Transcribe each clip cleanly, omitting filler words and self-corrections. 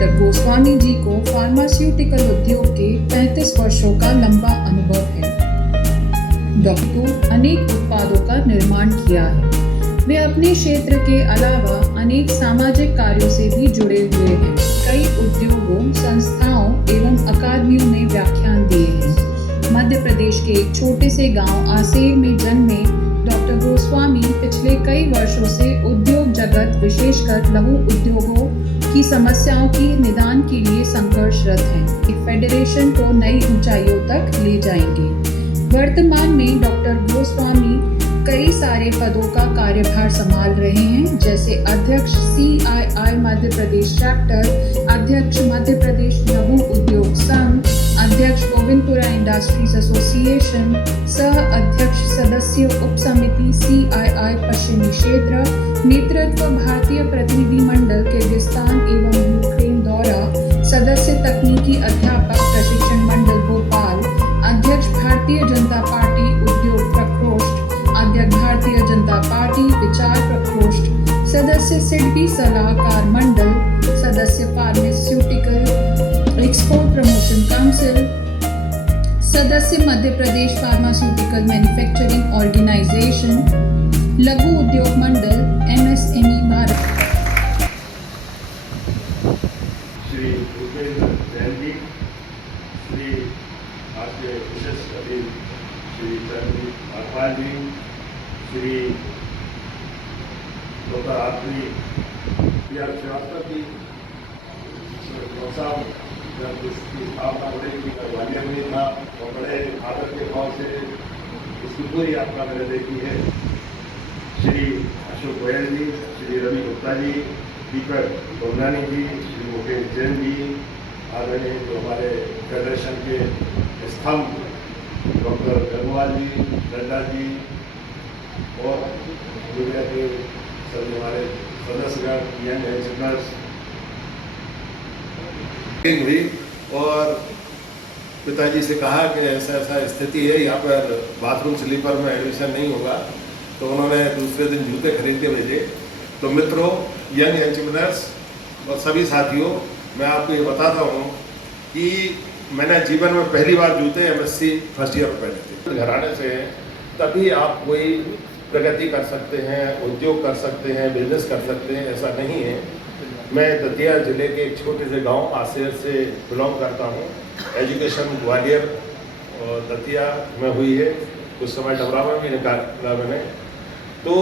Doctor Goswami ji को pharmaceutical उद्योग के 35 वर्षों का लंबा अनुभव है। डॉक्टर अनेक उत्पादों का निर्माण किया है। वे अपने क्षेत्र के अलावा अनेक सामाजिक कार्यों से भी जुड़े हुए हैं। कई उद्योगों, संस्थाओं एवं अकादमियों में व्याख्यान दिए हैं। मध्य प्रदेश के एक छोटे से गांव आसेर में जन्मे डॉक्टर गोस्वामी पिछले कई वर्षों से उद्योग जगत, विशेषकर लघु उद्योगों की समस्याओं की निदान के लिए संघर्षरत हैं। फेडरेशन को नई ऊंचाइयों तक ले जाएंगे। वर्तमान में डॉक्टर गोस्वामी कई सारे पदों का कार्यभार संभाल रहे हैं, जैसे अध्यक्ष CII मध्य प्रदेश चैप्टर, अध्यक्ष मध्य प्रदेश लघु उद्योग संघ, अध्यक्ष गोविंदपुरा इंडस्ट्रीज एसोसिएशन, सह अध्यक्ष सदस्य उप समिति CII पश्चिमी क्षेत्र, नेतृत्व भारतीय प्रतिनिधि मंडल किर्गिस्तान एवं यूक्रेन दौरा, सदस्य तकनीकी अध्यापक प्रशिक्षण मंडल भोपाल, अध्यक्ष भारतीय जनता पार्टी उद्योग प्रकोष्ठ, अध्यक्ष भारतीय जनता पार्टी विचार प्रकोष्ठ, सदस्य सिडबी सलाहकार मंडल, सदस्य फार्मास्यूटिकल एक्सपोर्ट प्रमोशन काउंसिल, सदस्य Madhya Pradesh pharmaceutical manufacturing organisation, लघु उद्योग मंडल MSME भारत। श्री भूपेंद्र जैन जी, श्री आज के विशेष अतिथि श्री चंद्रजीत अग्रवाल जी, श्री डॉक्टर आत्री PR श्रीवास्तव जी, साहब जब इसकी स्थापना होने की ग्वालियर में था और बड़े आदर के भाव से इसकी पूरी यात्रा मैंने देखी है। श्री अशोक गोयल जी, श्री रवि गुप्ता जी, दीपक गोंदानी जी, श्री मुकेश जैन जी, आदरणीय जो हमारे फेडरेशन के स्तंभ डॉक्टर गंगवाल जी, नड्डा जी और मीडिया के सभी हमारे सदस्यगण, यंग एंटरप्रेन्योर्स हुई और पिताजी से कहा कि ऐसा ऐसा स्थिति है, यहाँ पर बाथरूम स्लीपर में एडमिशन नहीं होगा, तो उन्होंने दूसरे दिन जूते खरीद के भेजे। तो मित्रों, यंग एंटरप्रेन्योर्स और सभी साथियों, मैं आपको ये बताता हूँ कि मैंने जीवन में पहली बार जूते MSc फर्स्ट ईयर में पहने थे। घराने से तभी आप कोई प्रगति कर सकते हैं, उद्योग कर सकते हैं, बिजनेस कर सकते हैं, ऐसा नहीं है। मैं दतिया जिले के एक छोटे से गांव आसेर से बिलोंग करता हूं। एजुकेशन ग्वालियर और दतिया में हुई है, उस समय डबरा में भी निकाला मैंने। तो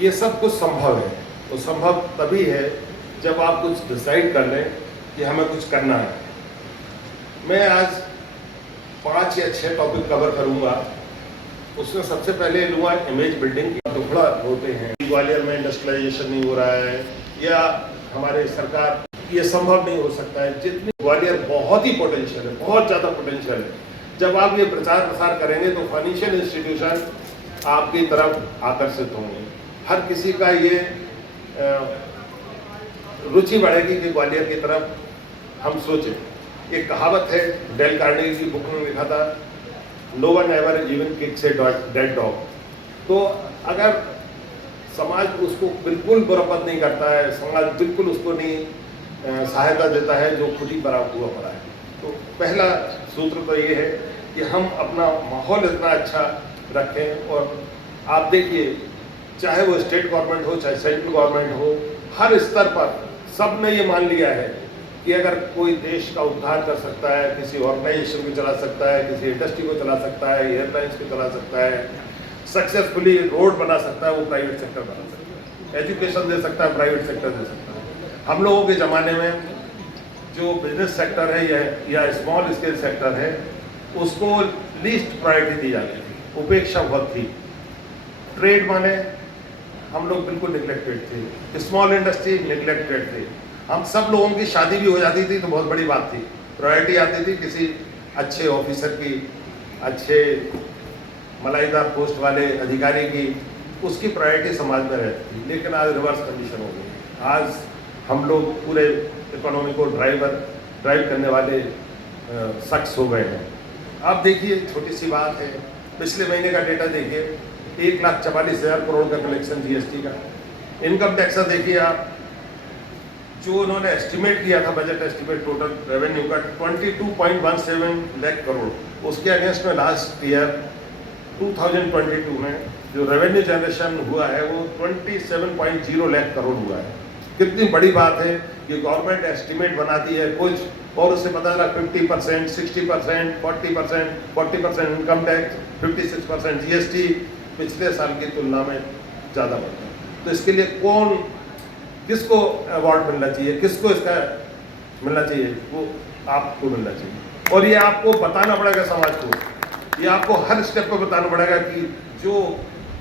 ये सब कुछ संभव है। तो संभव तभी है जब आप कुछ डिसाइड कर लें कि हमें कुछ करना है। मैं आज 5 या 6 टॉपिक कवर करूंगा। उसमें सबसे पहले लूँगा इमेज बिल्डिंग की टुकड़ा होते हैं। ग्वालियर में इंडस्ट्रियलाइजेशन नहीं हो रहा है या हमारे सरकार, ये संभव नहीं हो सकता है। जितनी ग्वालियर बहुत ही पोटेंशियल है, बहुत ज़्यादा पोटेंशियल है। जब आप ये प्रचार प्रसार करेंगे तो फाइनेंशियल इंस्टीट्यूशन आपकी तरफ आकर्षित होंगे। हर किसी का ये रुचि बढ़ेगी कि ग्वालियर की तरफ हम सोचें। एक कहावत है, डेल कार्नेगी की बुक में लिखा था, no one ever even kicks a dead dog. तो अगर समाज उसको बिल्कुल बराबर नहीं करता है, समाज बिल्कुल उसको नहीं सहायता देता है जो खुद ही बराबर हुआ पड़ा है। तो पहला सूत्र तो ये है कि हम अपना माहौल इतना अच्छा रखें। और आप देखिए, चाहे वो स्टेट गवर्नमेंट हो, चाहे सेंट्रल गवर्नमेंट हो, हर स्तर पर सब ने ये मान लिया है कि अगर कोई देश का उद्धार कर सकता है, किसी ऑर्गेनाइजेशन को चला सकता है, किसी इंडस्ट्री को चला सकता है, एयरलाइंस को चला सकता है, सक्सेसफुली रोड बना सकता है, वो प्राइवेट सेक्टर बना सकता है। एजुकेशन दे सकता है, प्राइवेट सेक्टर दे सकता है। हम लोगों के ज़माने में जो बिजनेस सेक्टर है या स्मॉल स्केल सेक्टर है, उसको लीस्ट प्रायोरिटी दी जाती थी, उपेक्षा बहुत थी। ट्रेड माने हम लोग बिल्कुल निगलेक्टेड थे, स्मॉल इंडस्ट्री निगलेक्टेड थे। हम सब लोगों की शादी भी हो जाती थी तो बहुत बड़ी बात थी, प्रायोरिटी आती थी किसी अच्छे ऑफिसर की, अच्छे मलाईदार पोस्ट वाले अधिकारी की, उसकी प्रायोरिटी समाज में रहती थी। लेकिन आज रिवर्स कंडीशन हो गई। आज हम लोग पूरे इकोनॉमी को ड्राइव करने वाले शख्स हो गए हैं। आप देखिए, छोटी सी बात है, पिछले महीने का डेटा देखिए, 1,44,000 करोड़ का कलेक्शन GST का। इनकम टैक्स देखिए आप, जो उन्होंने एस्टिमेट किया था, बजट एस्टिमेट टोटल रेवेन्यू का 22.17 लाख करोड़, उसके अगेंस्ट में लास्ट ईयर 2022 में जो रेवेन्यू जनरेशन हुआ है वो 27.0 लाख करोड़ हुआ है। कितनी बड़ी बात है कि गवर्नमेंट एस्टिमेट बनाती है कुछ और उससे पता चला 50%, 60%, 40% इनकम टैक्स, 56% जीएसटी पिछले साल की तुलना में ज़्यादा बढ़ता है। तो इसके लिए किसको अवार्ड मिलना चाहिए, किसको इसका मिलना चाहिए, वो आपको मिलना चाहिए। और ये आपको बताना पड़ेगा समाज को, ये आपको हर स्टेप पर बताना पड़ेगा कि जो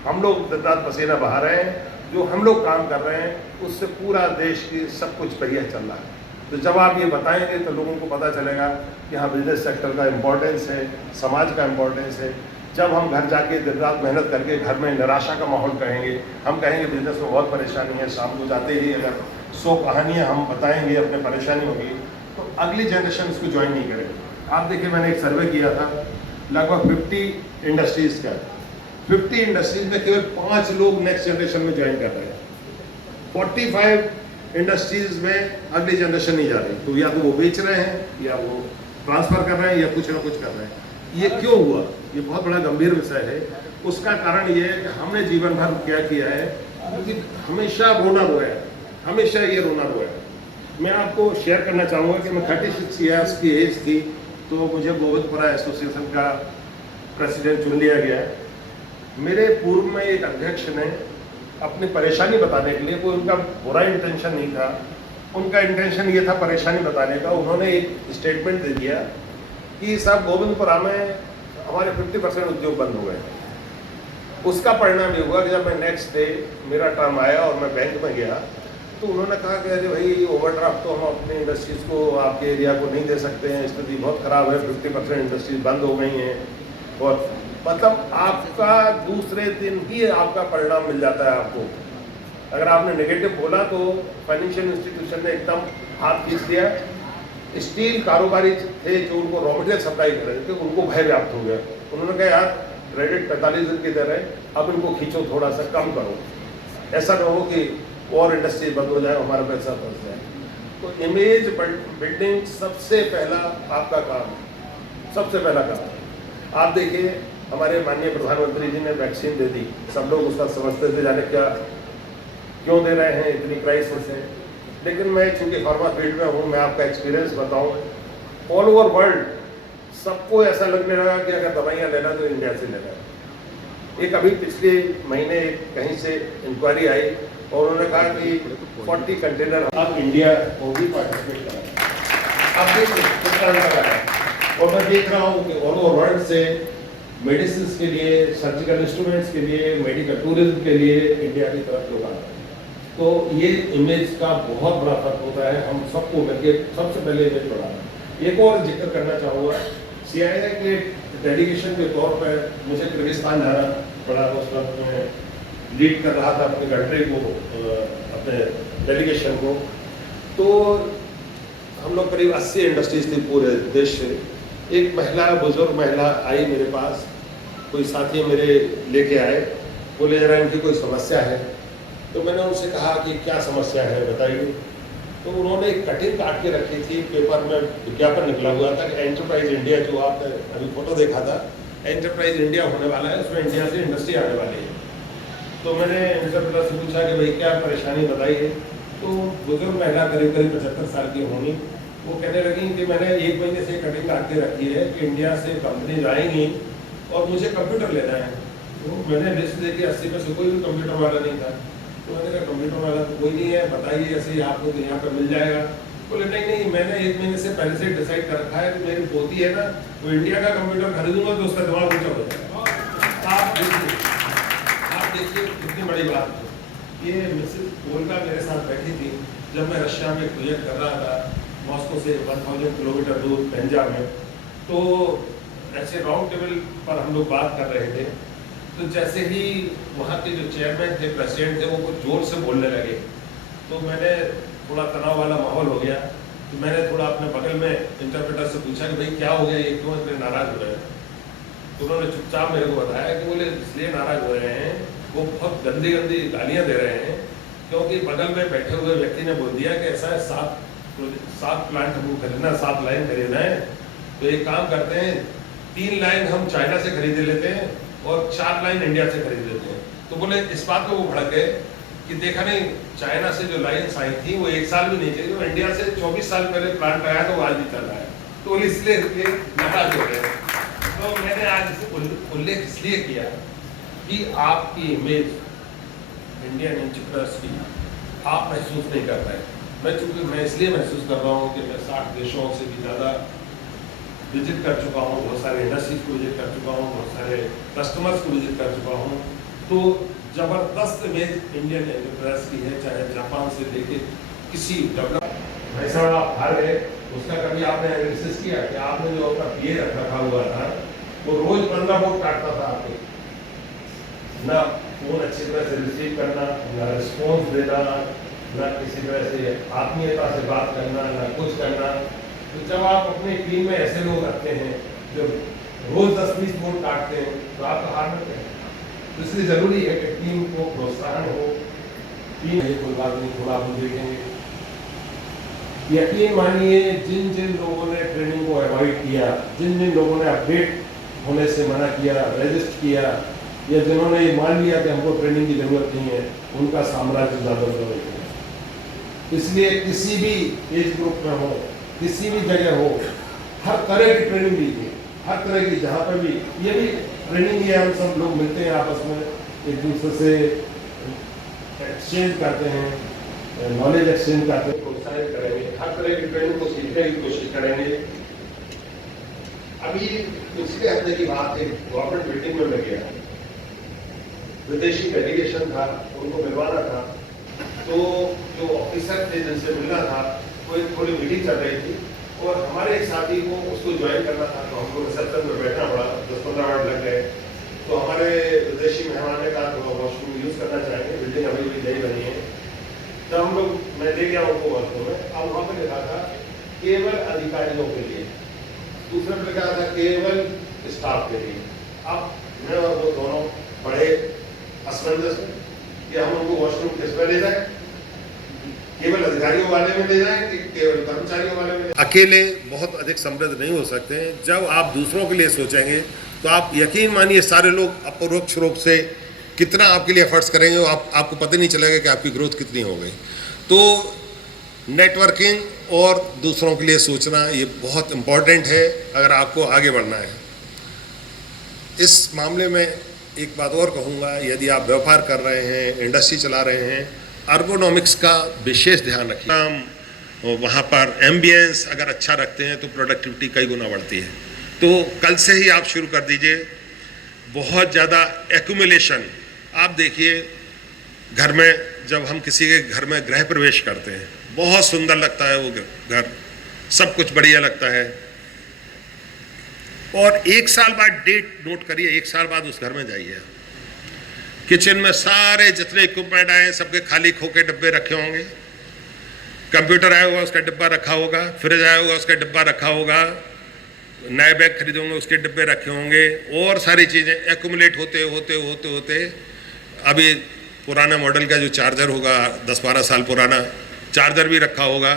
हम लोग दिन रात पसीना बहा रहे हैं, जो हम लोग काम कर रहे हैं, उससे पूरा देश की सब कुछ बढ़िया चल रहा है। तो जब आप ये बताएंगे तो लोगों को पता चलेगा कि हाँ, बिजनेस सेक्टर का इम्पोर्टेंस है, समाज का इम्पोर्टेंस है। जब हम घर जाके दिन रात मेहनत करके घर में निराशा का माहौल कहेंगे, हम कहेंगे बिजनेस में बहुत परेशानी है, शाम को जाते ही अगर 100 कहानियाँ हम बताएंगे अपने परेशानियों की, तो अगली जनरेशन इसको ज्वाइन नहीं करेगी। आप देखिए, मैंने एक सर्वे किया था लगभग 50 इंडस्ट्रीज़ का, 50 इंडस्ट्रीज में केवल 5 लोग नेक्स्ट जनरेशन में ज्वाइन कर रहे हैं। 45 इंडस्ट्रीज में अगली जनरेशन नहीं जा रही, तो या तो वो बेच रहे हैं, या वो ट्रांसफर कर रहे हैं, या कुछ ना कुछ कर रहे हैं। ये क्यों हुआ? ये बहुत बड़ा गंभीर विषय है। उसका कारण ये है कि हमने जीवन भर क्या किया है, क्योंकि हमेशा रोना रोया है, हमेशा ये रोना रोया है। मैं आपको शेयर करना चाहूँगा कि मैं 36 ईयर्स की एज थी तो मुझे गोविंदपुरा एसोसिएशन का प्रेसिडेंट चुन लिया गया। मेरे पूर्व में एक अध्यक्ष ने अपनी परेशानी बताने के लिए, कोई उनका बुरा इंटेंशन नहीं था, उनका इंटेंशन ये था परेशानी बताने का। उन्होंने एक स्टेटमेंट दे दिया कि साहब गोविंदपुरा में हमारे 50% उद्योग बंद हो गए। उसका परिणाम ये हुआ कि जब मैं नेक्स्ट डे मेरा टर्म आया और मैं बैंक में गया, तो उन्होंने कहा कि अरे भाई, ओवरड्राफ्ट तो हम अपनी इंडस्ट्रीज़ को, आपके एरिया को नहीं दे सकते हैं, स्थिति बहुत ख़राब है, 50% इंडस्ट्रीज बंद हो गई हैं। और मतलब आपका दूसरे दिन ही आपका परिणाम मिल जाता है आपको। अगर आपने नेगेटिव बोला तो फाइनेंशियल इंस्टीट्यूशन ने एकदम हाथ खींच दिया। स्टील कारोबारी थे जो उनको रॉ मटेरियल सप्लाई कर रहे थे, उनको भय व्याप्त हो गया। उन्होंने कहा यार, क्रेडिट 45 दिन की दे रहे, अब इनको खींचो, थोड़ा सा कम करो, ऐसा ना हो कि और इंडस्ट्री बंद हो जाए, हमारा पैसा फंस जाए। तो इमेज बिल्डिंग सबसे पहला आपका काम है, सबसे पहला काम। आप देखिए, हमारे माननीय प्रधानमंत्री जी ने वैक्सीन दे दी, सब लोग उसका समझते थे जाने क्यों दे रहे हैं, इतनी क्राइसिस है। लेकिन मैं चूंकि फार्मा फील्ड में हूँ, मैं आपका एक्सपीरियंस बताऊँ, ऑल ओवर वर्ल्ड सबको ऐसा लगने लगा कि अगर दवाइयाँ लेना तो इंडिया से लेना है। एक अभी पिछले महीने कहीं से इंक्वायरी आई और उन्होंने कहा कि 40 कंटेनर अब इंडिया को भी पार्टिसिपेट करें। आप देखिए कितना लगा है। और मैं देख रहा हूँ कि ऑल ओवर वर्ल्ड से मेडिसिन के लिए, सर्जिकल इंस्ट्रूमेंट्स के लिए, मेडिकल टूरिज्म के लिए इंडिया की तरफ लोग आ रहे हैं। तो ये इमेज का बहुत बड़ा फर्क होता है। हम सबको मिलकर सबसे पहले इमेज बढ़ाना। एक और जिक्र करना चाहूँगा, CII के डेलीगेशन के तौर पर मुझे किर्गिस्तान जाना पड़ा। उस वक्त मैं लीड कर रहा था अपनी कंट्री को, अपने डेलीगेशन को। तो हम लोग करीब 80 इंडस्ट्रीज थी पूरे देश से। एक महिला, बुजुर्ग महिला आई मेरे पास, कोई साथी मेरे लेके आए, बोले जरा इनकी कोई समस्या है। तो मैंने उनसे कहा कि क्या समस्या है बताइए। तो उन्होंने एक कटिंग काट के रखी थी, पेपर में विज्ञापन निकला हुआ था कि एंटरप्राइज इंडिया, जो आपने अभी फोटो देखा था, एंटरप्राइज इंडिया होने वाला है, उसमें इंडिया से इंडस्ट्री आने वाली है। तो मैंने इंटरप्रेटर से पूछा कि भाई क्या परेशानी बताइए। तो बुजुर्ग महिला करीब 75 साल की होंगी, वो कहने लगी कि मैंने 1 महीने से कटिंग काट के रखी है कि इंडिया से कंपनी आएंगी और मुझे कंप्यूटर लेना है। तो मैंने लिस्ट देखी, 80 में से कोई भी कंप्यूटर वाला नहीं था। तो मैंने कहा कंप्यूटर वाला तो कोई नहीं है, बताइए ऐसे ही आपको तो यहाँ पर मिल जाएगा। बोले नहीं, मैंने 1 महीने से पहले से डिसाइड कर रखा है कि मेरी पोती है ना, वो इंडिया का कंप्यूटर खरीदूंगा तो उसका दिमाग ऊंचा हो जाएगा। आप देखिए कितनी बड़ी बात है। ये मिसेस कोलका मेरे साथ बैठी थी जब मैं रशिया में प्रोजेक्ट कर रहा था, मॉस्को से 1000 किलोमीटर दूर पेंजा में। तो ऐसे राउंड टेबल पर हम लोग बात कर रहे थे। तो जैसे ही वहाँ के जो चेयरमैन थे, प्रेसिडेंट थे, वो कुछ जोर से बोलने लगे। तो मैंने थोड़ा तनाव वाला माहौल हो गया। तो मैंने थोड़ा अपने बगल में इंटरप्रेटर से पूछा कि भाई क्या हो गया, ये क्यों इतने नाराज हो रहे हैं। तो उन्होंने चुपचाप मेरे को बताया कि बोले इसलिए नाराज हो रहे हैं, वो बहुत गंदी गंदी गालियाँ दे रहे हैं क्योंकि बगल में बैठे हुए व्यक्ति ने बोल दिया कि ऐसा है 7 प्लांट हमको खरीदना, 7 लाइन खरीदना है। तो एक काम करते हैं, 3 लाइन हम चाइना से खरीद लेते हैं और 4 लाइन इंडिया से खरीद लेते हैं। तो बोले इस बात पे वो भड़क गए कि देखा नहीं, चाइना से जो लाइन्स आई थी वो 1 साल भी नहीं चली, वो इंडिया से 24 साल पहले प्लांट लगाया तो वो आज भी चल रहा है। तो इसलिए नाराज हो गए। तो मैंने आज उल्लेख इसलिए किया कि आपकी इमेज इंडियन एंटरप्रेन्योर्स की आप महसूस नहीं कर पाए। मैं इसलिए महसूस कर रहा हूँ कि मैं 60 देशों से भी ज़्यादा विजिट कर चुका हूँ, बहुत सारे इंडस्ट्रीज को विजिट कर चुका हूँ, बहुत सारे कस्टमर्स को विजिट कर चुका हूँ। तो ज़बरदस्त इमेज इंडियन एंटरप्राइज की है, चाहे जापान से लेके किसी डेवलप ऐसा आप हार गए, उसका कभी आपने एनालिसिस किया कि आपने जो अपना पीए रखा हुआ था वो रोज 15 वोट काटता था आपके, ना फोन अच्छी तरह से रिसीव करना, ना रिस्पॉन्स देना, ना किसी तरह से आत्मीयता से बात करना, ना कुछ करना। तो जब आप अपनी टीम में ऐसे लोग रखते हैं जो रोज 10-20 वोट काटते हैं तो आप तो हार जाते हैं। तो इसलिए जरूरी है कि टीम को प्रोत्साहन हो। टीम कोई बात नहीं, थोड़ा हम देखेंगे। यकीन मानिए, जिन जिन लोगों ने ट्रेनिंग को अवॉइड किया, जिन जिन लोगों ने अपडेट होने से मना किया, रजिस्ट किया, या जिन्होंने ये मान लिया कि हमको ट्रेनिंग की जरूरत नहीं है, उनका साम्राज्य ज़्यादा जरूरत है। इसलिए किसी भी एज ग्रुप में हो, किसी भी जगह हो, हर तरह की ट्रेनिंग लीजिए, हर तरह की, जहाँ पर भी ये भी ट्रेनिंग है। हम सब लोग मिलते हैं आपस में, एक दूसरे से एक्सचेंज करते हैं, नॉलेज एक्सचेंज करते हैं, प्रोत्साहित करेंगे, हर तरह की ट्रेनिंग को सीखने की कोशिश करेंगे। अभी पिछले हफ्ते की बात है, गवर्नमेंट मीटिंग में मैं गया, विदेशी डेलीगेशन था, उनको मिलवाना था। तो जो ऑफिसर थे जिनसे मिलना था, वो एक थोड़ी मीटिंग चल रही थी और हमारे एक साथी को उसको ज्वाइन करना था। तो हमको रिसेप्शन में बैठना पड़ा, 10-15 मिनट लग गए। तो हमारे विदेशी मेहमान ने कहा थोड़ा वॉशरूम यूज़ करना चाहेंगे, बिल्डिंग अभी भी नई बनी है। जब हम लोग, मैं ले गया उनको वॉशरूम में, अब वहाँ पर लिखा था केवल अधिकारियों के लिए, दूसरे में लिखा था केवल स्टाफ के लिए। अब मैं और वो दोनों बड़े असमंजस में कि हम उनको वॉशरूम किस में ले जाए, केवल अधिकारियों वाले में ले जाए कि केवल कर्मचारियों वाले में। अकेले बहुत अधिक समृद्ध नहीं हो सकते हैं। जब आप दूसरों के लिए सोचेंगे तो आप यकीन मानिए सारे लोग अपरोक्ष रूप से कितना आपके लिए एफर्ट्स करेंगे, आपको पता नहीं चलेगा कि आपकी ग्रोथ कितनी हो गई। तो नेटवर्किंग और दूसरों के लिए सोचना ये बहुत इम्पॉर्टेंट है अगर आपको आगे बढ़ना है। इस मामले में एक बात और कहूँगा, यदि आप व्यापार कर रहे हैं, इंडस्ट्री चला रहे हैं, अर्गोनॉमिक्स का विशेष ध्यान रखिए। हम वहाँ पर एम्बियंस अगर अच्छा रखते हैं तो प्रोडक्टिविटी कई गुना बढ़ती है। तो कल से ही आप शुरू कर दीजिए। बहुत ज़्यादा एक्यूमुलेशन, आप देखिए घर में, जब हम किसी के घर में गृह प्रवेश करते हैं, बहुत सुंदर लगता है वो घर, सब कुछ बढ़िया लगता है। और 1 साल बाद डेट नोट करिए, 1 साल बाद उस घर में जाइए, किचन में सारे जितने इक्विपमेंट आए सबके खाली खोखे डब्बे रखे होंगे, कंप्यूटर आया होगा उसका डिब्बा रखा होगा, फ्रिज आया होगा उसका डिब्बा रखा होगा, नए बैग खरीदे होंगे उसके डिब्बे रखे होंगे, और सारी चीज़ें एक्यूमुलेट होते होते होते होते अभी पुराने मॉडल का जो चार्जर होगा 10-12 साल पुराना चार्जर भी रखा होगा।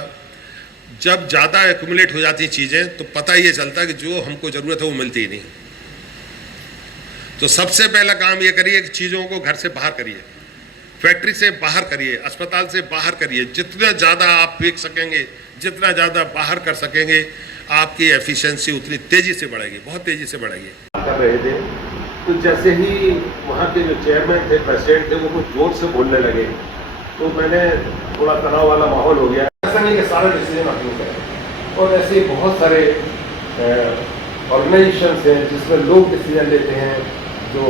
जब ज़्यादा एक्यूमुलेट हो जाती चीज़ें तो पता ये चलता है कि जो हमको ज़रूरत है वो मिलती ही नहीं। तो सबसे पहला काम ये करिए कि चीज़ों को घर से बाहर करिए, फैक्ट्री से बाहर करिए, अस्पताल से बाहर करिए। जितना ज़्यादा आप फेंक सकेंगे, जितना ज़्यादा बाहर कर सकेंगे, आपकी एफिशिएंसी उतनी तेज़ी से बढ़ेगी, बहुत तेज़ी से बढ़ेगी। कर रहे थे तो जैसे ही वहाँ के जो चेयरमैन थे, प्रेसिडेंट थे, वो कुछ जोर से बोलने लगे तो मैंने थोड़ा तनाव वाला माहौल हो गया। ऐसा नहीं कि सारा डिसीजन आप लोग करें, और ऐसे बहुत सारे ऑर्गेनाइजेशन हैं जिसमें लोग डिसीजन लेते हैं, जो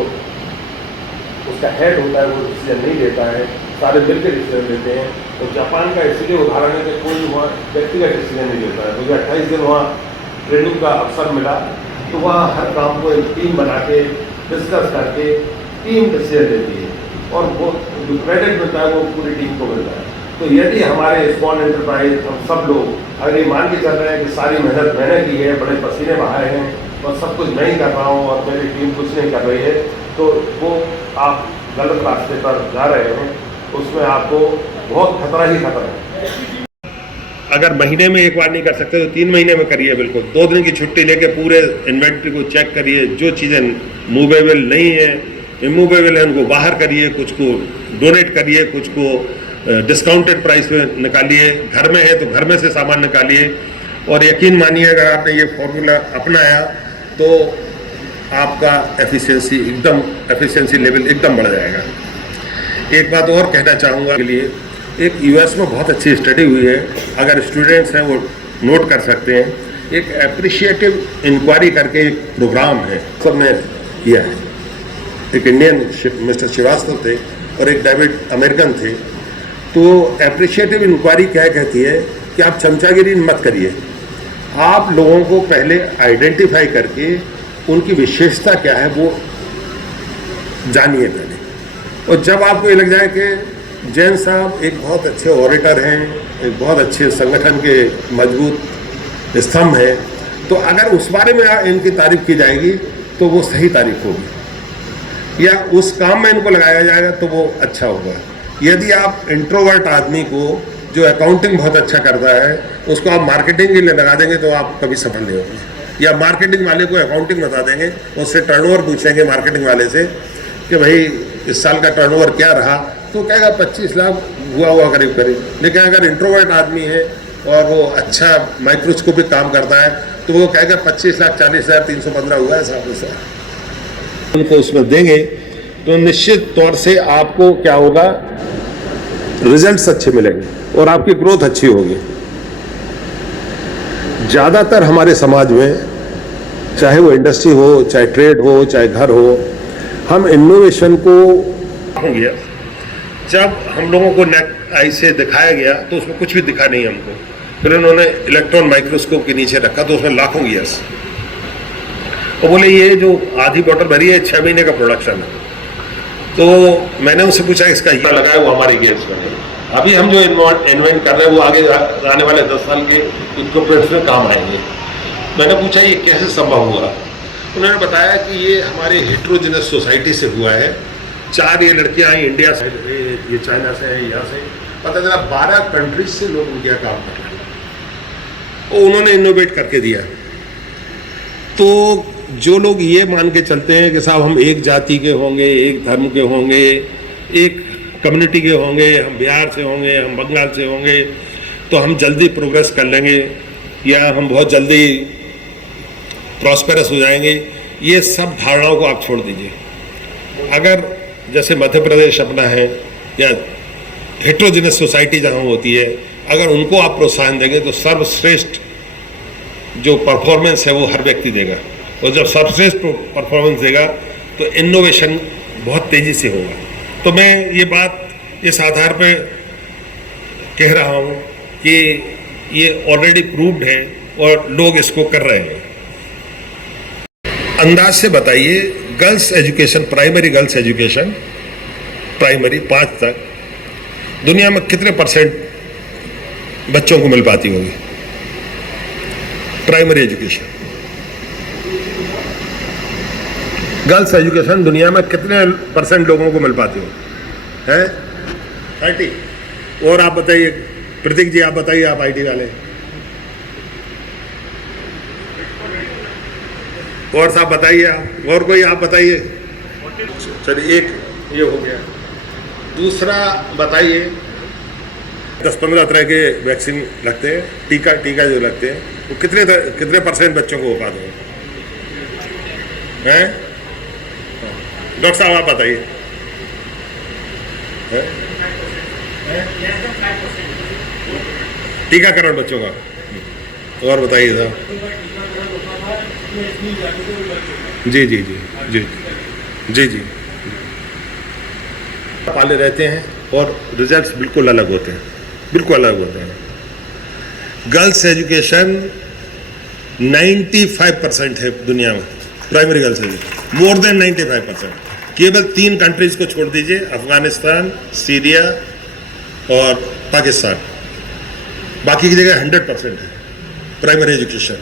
उसका हेड होता है वो डिसीजन नहीं लेता है, सारे मिलकर डिसीजन लेते हैं। तो जापान का इसलिए उदाहरण है कि कोई वहाँ व्यक्तिगत डिसीजन नहीं लेता है। मुझे 28 दिन वहाँ ट्रेनिंग का अवसर मिला, तो वहाँ हर काम को एक टीम बना के डिस्कस करके टीम डिसीजन लेती है, और वो जो क्रेडिट मिलता है वो पूरी टीम को मिलता है। तो यदि हमारे स्मॉल एंटरप्राइज, हम सब लोग अगर ये मान के चल रहे हैं कि सारी मेहनत मैंने की है, बड़े पसीने बहाए हैं और सब कुछ मैं ही कर रहा हूँ और मेरी टीम कुछ नहीं कर रही है, तो वो आप गलत रास्ते पर जा रहे हैं। उसमें आपको बहुत खतरा ही खतरा है। अगर महीने में एक बार नहीं कर सकते तो 3 महीने में करिए। बिल्कुल 2 दिन की छुट्टी लेके पूरे इन्वेंट्री को चेक करिए। जो चीज़ें मूवेबल नहीं है, इमूवेबल है, उनको बाहर करिए, कुछ को डोनेट करिए, कुछ को डिस्काउंटेड प्राइस पे निकालिए। घर में है तो घर में से सामान निकालिए। और यकीन मानिए अगर आपने ये फॉर्मूला अपनाया तो आपका एफिशिएंसी लेवल एकदम बढ़ जाएगा। एक बात और कहना चाहूँगा के लिए, एक यूएस में बहुत अच्छी स्टडी हुई है, अगर स्टूडेंट्स हैं वो नोट कर सकते हैं। एक एप्रिशिएटिव इंक्वायरी करके एक प्रोग्राम है, सबने किया है। एक इंडियन मिस्टर श्रीवास्तव थे और एक डेविड अमेरिकन थे। तो एप्रिशिएटिव इंक्वायरी क्या कहती है कि आप चमचागिरी मत करिए, आप लोगों को पहले आइडेंटिफाई करके उनकी विशेषता क्या है वो जानिए पहले। और जब आपको ये लग जाए कि जैन साहब एक बहुत अच्छे ऑरेटर हैं, एक बहुत अच्छे संगठन के मजबूत स्तंभ हैं, तो अगर उस बारे में इनकी तारीफ की जाएगी तो वो सही तारीफ होगी, या उस काम में इनको लगाया जाएगा तो वो अच्छा होगा। यदि आप इंट्रोवर्ट आदमी को जो अकाउंटिंग बहुत अच्छा करता है उसको आप मार्केटिंग के लिए लगा देंगे तो आप कभी सफल नहीं होंगे। या मार्केटिंग वाले को अकाउंटिंग बता देंगे, उससे टर्नओवर पूछेंगे मार्केटिंग वाले से कि भाई इस साल का टर्नओवर क्या रहा, तो कहेगा 25 लाख हुआ करीब करीब। लेकिन अगर इंट्रोवर्ट आदमी है और वो अच्छा माइक्रोस्कोपिक काम करता है तो वो कहेगा 25,40,315 हुआ है साहब। ऐसा उनको उसमें देंगे तो निश्चित तौर से आपको क्या होगा, रिजल्ट्स अच्छे मिलेंगे और आपकी ग्रोथ अच्छी होगी। ज़्यादातर हमारे समाज में, चाहे वो इंडस्ट्री हो, चाहे ट्रेड हो, चाहे घर हो, हम इनोवेशन को हो गया। जब हम लोगों को नेक आई से दिखाया गया तो उसमें कुछ भी दिखा नहीं हमको। फिर उन्होंने इलेक्ट्रॉन माइक्रोस्कोप के नीचे रखा तो उसमें लाखों गियर्स, और बोले ये जो आधी बोतल भरी है 6 महीने का प्रोडक्शन है। तो मैंने उनसे पूछा इसका ये लगाया वो हमारे गियर्स में नहीं। अभी हम जो इन्वेंट कर रहे हैं वो आगे आने वाले 10 साल के इक्विपमेंट्स में काम आएंगे। मैंने पूछा ये कैसे संभव हुआ, उन्होंने बताया कि ये हमारे हेट्रोजेनस सोसाइटी से हुआ है। 4 ये लड़कियां आई इंडिया से, ये चाइना से है, यहाँ से, पता चला 12 कंट्रीज से लोग उनके यहाँ काम कर रहे हैं और उन्होंने इनोवेट करके दिया। तो जो लोग ये मान के चलते हैं कि साहब हम एक जाति के होंगे, एक धर्म के होंगे, एक कम्युनिटी के होंगे, हम बिहार से होंगे, हम बंगाल से होंगे, तो हम जल्दी प्रोग्रेस कर लेंगे या हम बहुत जल्दी प्रॉस्पेरस हो जाएंगे, ये सब धारणाओं को आप छोड़ दीजिए। अगर जैसे मध्य प्रदेश अपना है या हेट्रोजेनस सोसाइटी जहाँ होती है, अगर उनको आप प्रोत्साहन देंगे तो सर्वश्रेष्ठ जो परफॉर्मेंस है वो हर व्यक्ति देगा, और जब सर्वश्रेष्ठ परफॉर्मेंस देगा तो इनोवेशन बहुत तेज़ी से होगा। तो मैं ये बात इस आधार पे कह रहा हूँ कि ये ऑलरेडी प्रूव्ड है और लोग इसको कर रहे हैं। अंदाज से बताइए, girls education, primary girls education, primary 5 तक दुनिया में कितने % बच्चों को मिल पाती होगी? प्राइमरी एजुकेशन, गर्ल्स एजुकेशन दुनिया में कितने % लोगों को मिल पाती हो? है 30। और आप बताइए प्रतीक जी, आप बताइए, आप आईटी वाले, और साहब बताइए, आप और कोई आप बताइए। चलिए एक ये हो गया। दूसरा बताइए, 10-15 तरह के वैक्सीन लगते हैं, टीका जो लगते हैं वो कितने % बच्चों को हो पाते हैं? डॉक्टर साहब आप बताइए। टीकाकरण बच्चों का, और बताइए साहब। जी जी जी जी जी जी पाले रहते हैं और रिजल्ट्स बिल्कुल अलग होते हैं, बिल्कुल अलग होते हैं। गर्ल्स एजुकेशन 95% है दुनिया में, primary girls education more than 95%। केवल 3 कंट्रीज को छोड़ दीजिए, अफगानिस्तान, सीरिया और पाकिस्तान, बाकी की जगह 100% है प्राइमरी एजुकेशन।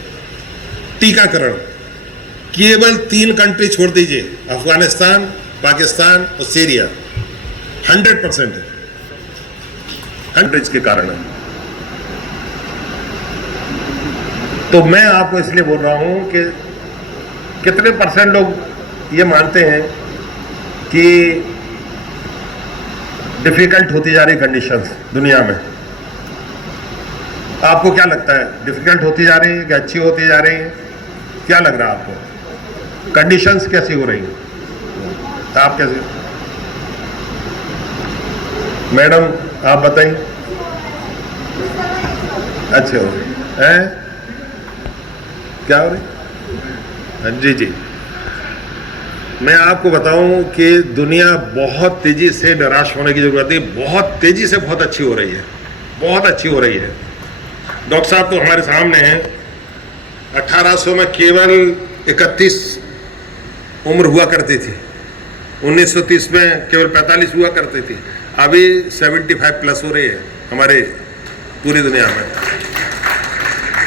टीकाकरण केवल 3 कंट्री छोड़ दीजिए, अफगानिस्तान, पाकिस्तान और सीरिया, 100% है। हंड्रेज के कारण है। तो मैं आपको इसलिए बोल रहा हूं कि कितने परसेंट लोग ये मानते हैं कि डिफिकल्ट होती जा रही कंडीशंस दुनिया में। आपको क्या लगता है, डिफिकल्ट होती जा रही है कि अच्छी होती जा रही है? क्या लग रहा है आपको? कंडीशंस कैसी हो रही हैं? आप कैसे, मैडम आप बताइए। अच्छे हो रही है? क्या हो रही? जी जी, मैं आपको बताऊं कि दुनिया बहुत तेजी से निराश होने की जरूरत नहीं, बहुत तेजी से बहुत अच्छी हो रही है, बहुत अच्छी हो रही है। डॉक्टर साहब तो हमारे सामने हैं। 1800 में केवल 31 उम्र हुआ करती थी, 1930 में केवल 45 हुआ करती थी, अभी 75 प्लस हो रही है हमारे पूरी दुनिया में।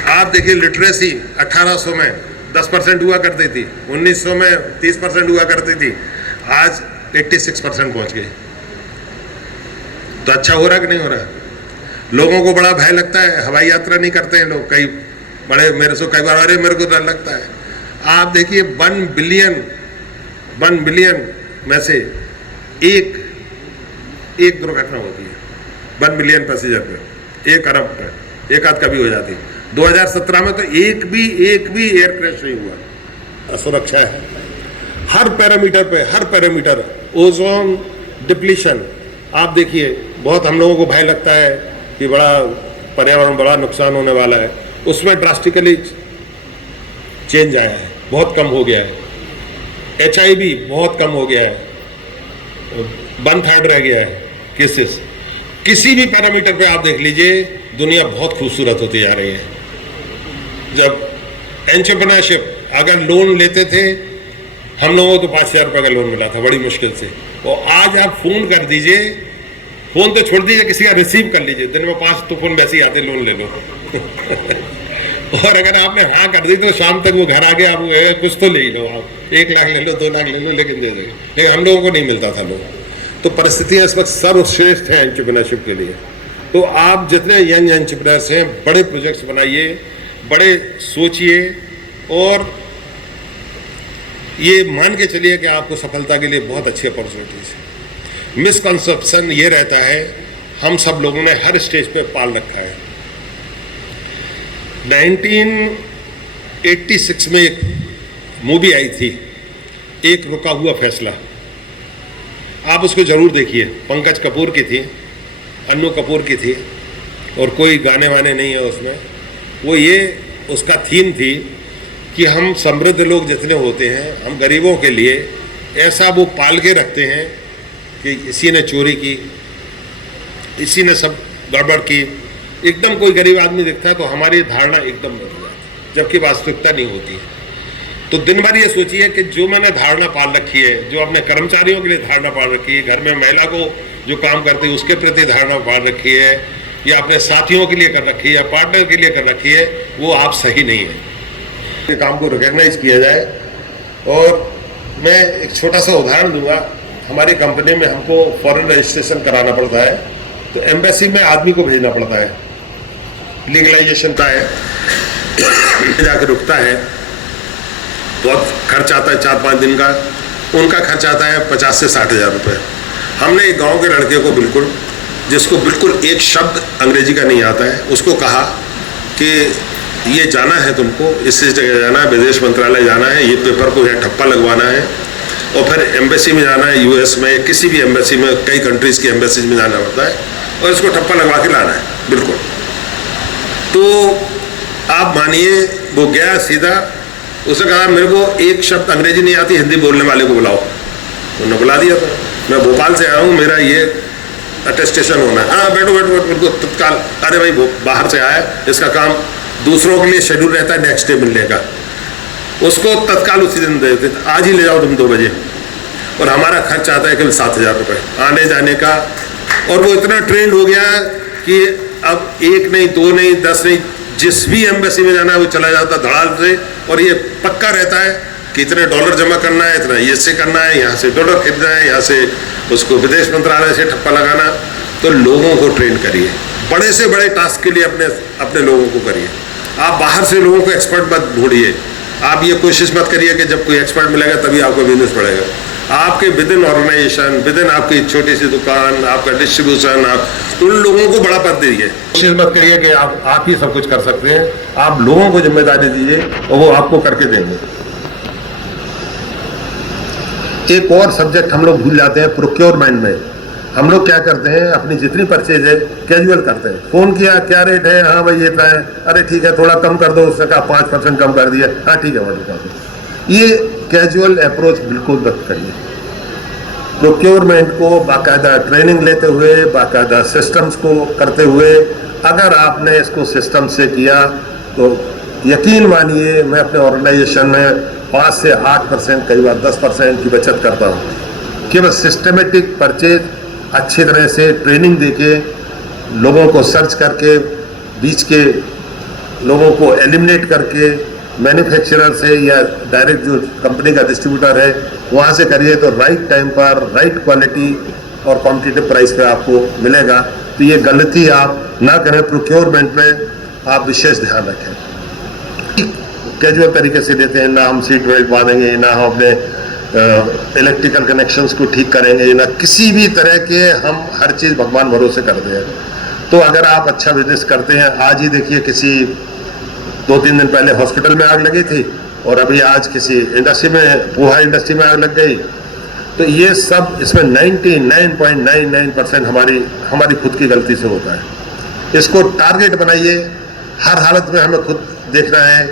आप देखिए, लिटरेसी 1800 में 10% हुआ करती थी, 1900 में 30% हुआ करती थी, आज 86% पहुंच गई। तो अच्छा हो रहा कि नहीं हो रहा? लोगों को बड़ा भय लगता है, हवाई यात्रा नहीं करते हैं लोग, कई बड़े मेरे से कई बार, अरे मेरे को डर लगता है। आप देखिए 1 बिलियन में से एक दुर्घटना होती है, 1 बिलियन पैसेंजर पे, 1 अरब पे एक आध कभी हो जाती। 2017 में तो एक भी एयर क्रैश नहीं हुआ। सुरक्षा है हर पैरामीटर। ओजोन डिप्लीशन आप देखिए, बहुत हम लोगों को भय लगता है कि बड़ा पर्यावरण बड़ा नुकसान होने वाला है, उसमें ड्रास्टिकली चेंज आया है, बहुत कम हो गया है। HIV बहुत कम हो गया है, 1/3 रह गया है केसेस। किसी भी पैरामीटर पे आप देख लीजिए, दुनिया बहुत खूबसूरत होती जा रही है। जब एंटरप्रेन्योरशिप, अगर लोन लेते थे हम लोगों को, तो 5,000 रुपये का लोन मिला था बड़ी मुश्किल से, और आज आप फोन कर दीजिए, फोन तो छोड़ दीजिए, किसी का रिसीव कर लीजिए, दिन में 5 तो फोन वैसे ही आते, लोन ले लो। और अगर आपने हाँ कर दी तो शाम तक वो घर आ गया, आप कुछ तो ले ही लो, आप 1 लाख ले लो, 2 लाख ले लो, लेकिन दे देंगे। लेकिन हम लोगों को नहीं मिलता था लोन। तो परिस्थितियां इस वक्त सर्वश्रेष्ठ हैं एंटरप्रेन्योरशिप के लिए। तो आप जितने यंग एंटरप्रेन्योर्स हैं, बड़े प्रोजेक्ट्स बनाइए, बड़े सोचिए, और ये मान के चलिए कि आपको सफलता के लिए बहुत अच्छी अपॉर्चुनिटीज है। मिसकंसेप्शन ये रहता है, हम सब लोगों ने हर स्टेज पे पाल रखा है। 1986 में एक मूवी आई थी, एक रुका हुआ फैसला, आप उसको जरूर देखिए। पंकज कपूर की थी, अन्नू कपूर की थी, और कोई गाने वाने नहीं है उसमें। वो ये उसका थीम थी कि हम समृद्ध लोग जितने होते हैं, हम गरीबों के लिए ऐसा वो पाल के रखते हैं कि इसी ने चोरी की, इसी ने सब गड़बड़ की, एकदम कोई गरीब आदमी दिखता है तो हमारी धारणा एकदम बदल जाती है, जबकि वास्तविकता नहीं होती है। तो दिन भर ये सोचिए कि जो मैंने धारणा पाल रखी है, जो अपने कर्मचारियों के लिए धारणा पाल रखी है, घर में महिला को जो काम करती है उसके प्रति धारणा पाल रखी है, या अपने साथियों के लिए कर रखी है, या पार्टनर के लिए कर रखी है, वो आप सही नहीं है। ये काम को रिकॉग्नाइज किया जाए। और मैं एक छोटा सा उदाहरण दूंगा। हमारी कंपनी में हमको फॉरेन रजिस्ट्रेशन कराना पड़ता है, तो एम्बेसी में आदमी को भेजना पड़ता है, लीगलाइजेशन का है, जाके रुकता है, बहुत खर्च आता है, 4-5 दिन का। उनका खर्च आता है 50 से 60 हज़ार रुपये। हमने एक गांव के लड़के को, बिल्कुल जिसको बिल्कुल एक शब्द अंग्रेजी का नहीं आता है, उसको कहा कि ये जाना है तुमको, इस जगह जाना है, विदेश मंत्रालय जाना है, ये पेपर को यहाँ ठप्पा लगवाना है, और फिर एम्बेसी में जाना है, US में, किसी भी एम्बेसी में, कई कंट्रीज़ की एम्बेसीज में जाना पड़ता है, और इसको ठप्पा लगवा के लाना है, बिल्कुल। तो आप मानिए वो गया सीधा, उसने कहा मेरे को एक शब्द अंग्रेजी नहीं आती, हिंदी बोलने वाले को बुलाओ। उन्होंने बुला दिया था। मैं भोपाल से आया हूँ, मेरा ये अटेस्टेशन होना है। हाँ बैठो बैठो बैठो, बिल्कुल तत्काल। अरे भाई वो बाहर से आया है, इसका काम दूसरों के लिए शेड्यूल रहता है नेक्स्ट डे मिलने का, उसको तत्काल उसी दिन दे देते, आज ही ले जाओ तुम 2 बजे। और हमारा खर्च आता है केवल 7,000 रुपये आने जाने का। और वो इतना ट्रेंड हो गया कि अब 1 नहीं, 2 नहीं, 10 नहीं, जिस भी एम्बेसी में जाना है वो चला जाता धड़ाल से। और ये पक्का रहता है कि इतने डॉलर जमा करना है, इतना ये से करना है, यहाँ से डॉलर खरीदना है, यहाँ से उसको विदेश मंत्रालय से ठप्पा लगाना। तो लोगों को ट्रेन करिए, बड़े से बड़े टास्क के लिए अपने लोगों को करिए। आप बाहर से लोगों को एक्सपर्ट मत ढूंढिए। आप ये कोशिश मत करिए कि जब कोई एक्सपर्ट मिलेगा तभी आपका बिजनेस बढ़ेगा। आपके within organisation, within आपकी छोटी सी दुकान, आपका डिस्ट्रीब्यूशन, आप उन लोगों को बड़ा पद दीजिए। कोशिश मत करिए कि आप ही सब कुछ कर सकते हैं। आप लोगों को जिम्मेदारी दीजिए और वो आपको करके देंगे। एक और सब्जेक्ट हम लोग भूल जाते हैं प्रोक्योरमेंट में। हम लोग क्या करते हैं, अपनी जितनी परचेज है कैजुअल करते हैं। फोन किया, क्या रेट है, हाँ भाई ये इतना है, अरे ठीक है थोड़ा कम कर दो, उसने कहा 5% कम कर दिया, हाँ ठीक है ऑर्डर कर दो। ये कैजुअल अप्रोच बिल्कुल मत करिए। प्रोक्योरमेंट को बाकायदा ट्रेनिंग लेते हुए, बाकायदा सिस्टम्स को करते हुए, अगर आपने इसको सिस्टम से किया तो यकीन मानिए मैं अपने ऑर्गेनाइजेशन में 5 से 8%, कई बार 10% की बचत करता हूँ। केवल सिस्टमेटिक परचेज, अच्छी तरह से ट्रेनिंग देके, लोगों को सर्च करके, बीच के लोगों को एलिमिनेट करके, मैन्युफैक्चरर से या डायरेक्ट जो कंपनी का डिस्ट्रीब्यूटर है वहाँ से करिए तो राइट टाइम पर राइट क्वालिटी और कॉम्पिटिटिव प्राइस पे आपको मिलेगा। तो ये गलती आप ना करें। प्रोक्योरमेंट में आप विशेष ध्यान रखें। कैजुअल तरीके से देते हैं, ना हम सीट बेल्ट बांधेंगे, ना हम अपने इलेक्ट्रिकल कनेक्शंस को ठीक करेंगे, ना किसी भी तरह के हम हर चीज़ भगवान भरोसे करते हैं। तो अगर आप अच्छा बिजनेस करते हैं, आज ही देखिए किसी 2-3 दिन पहले हॉस्पिटल में आग लगी थी और अभी आज किसी इंडस्ट्री में, पोहा इंडस्ट्री में आग लग गई। तो ये सब इसमें 99.99% हमारी खुद की गलती से होता है। इसको टारगेट बनाइए। हर हालत में हमें खुद देखना है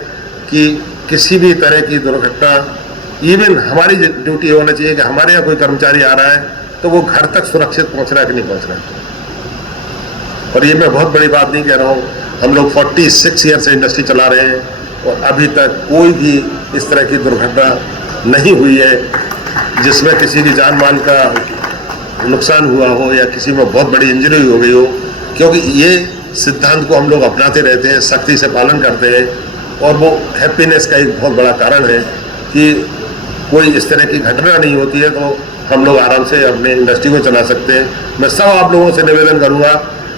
कि किसी भी तरह की दुर्घटना, इवन हमारी ड्यूटी होना चाहिए कि हमारे यहाँ कोई कर्मचारी आ रहा है तो वो घर तक सुरक्षित पहुँच रहा है कि नहीं पहुँच रहा है। और ये मैं बहुत बड़ी बात नहीं कह रहा हूँ। हम लोग 46 ईयर से इंडस्ट्री चला रहे हैं और अभी तक कोई भी इस तरह की दुर्घटना नहीं हुई है जिसमें किसी की जान माल का नुकसान हुआ हो या किसी में बहुत बड़ी इंजरी हो गई हो। क्योंकि ये सिद्धांत को हम लोग अपनाते रहते हैं, सख्ती से पालन करते हैं और वो हैप्पीनेस का एक बहुत बड़ा कारण है कि कोई इस तरह की घटना नहीं होती है तो हम लोग आराम से अपने इंडस्ट्री को चला सकते हैं। मैं सब आप लोगों से निवेदन करूँगा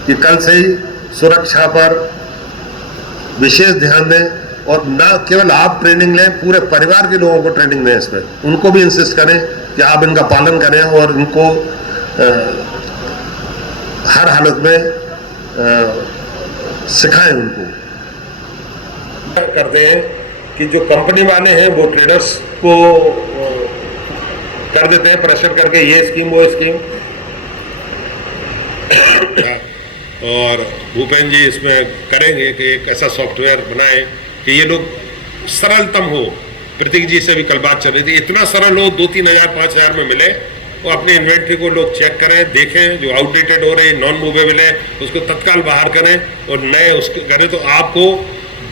कि कल से ही सुरक्षा पर विशेष ध्यान दें और ना केवल आप ट्रेनिंग लें, पूरे परिवार के लोगों को ट्रेनिंग दें। इसमें उनको भी इंसिस्ट करें कि आप इनका पालन करें और इनको हर हालत में सिखाएं। उनको करते हैं कि जो कंपनी वाले हैं वो ट्रेडर्स को कर देते हैं प्रेशर करके, ये स्कीम वो स्कीम। और भूपेन जी इसमें करेंगे कि एक ऐसा सॉफ्टवेयर बनाए कि ये लोग सरलतम हो। प्रतीक जी से भी कल बात चल रही थी, इतना सरल हो 2-3 हज़ार 5 हज़ार में मिले और अपनी इन्वेंट्री को लोग चेक करें, देखें जो आउटडेटेड हो रहे हैं, नॉन मूवेबल है, उसको तत्काल बाहर करें और नए उसके करें तो आपको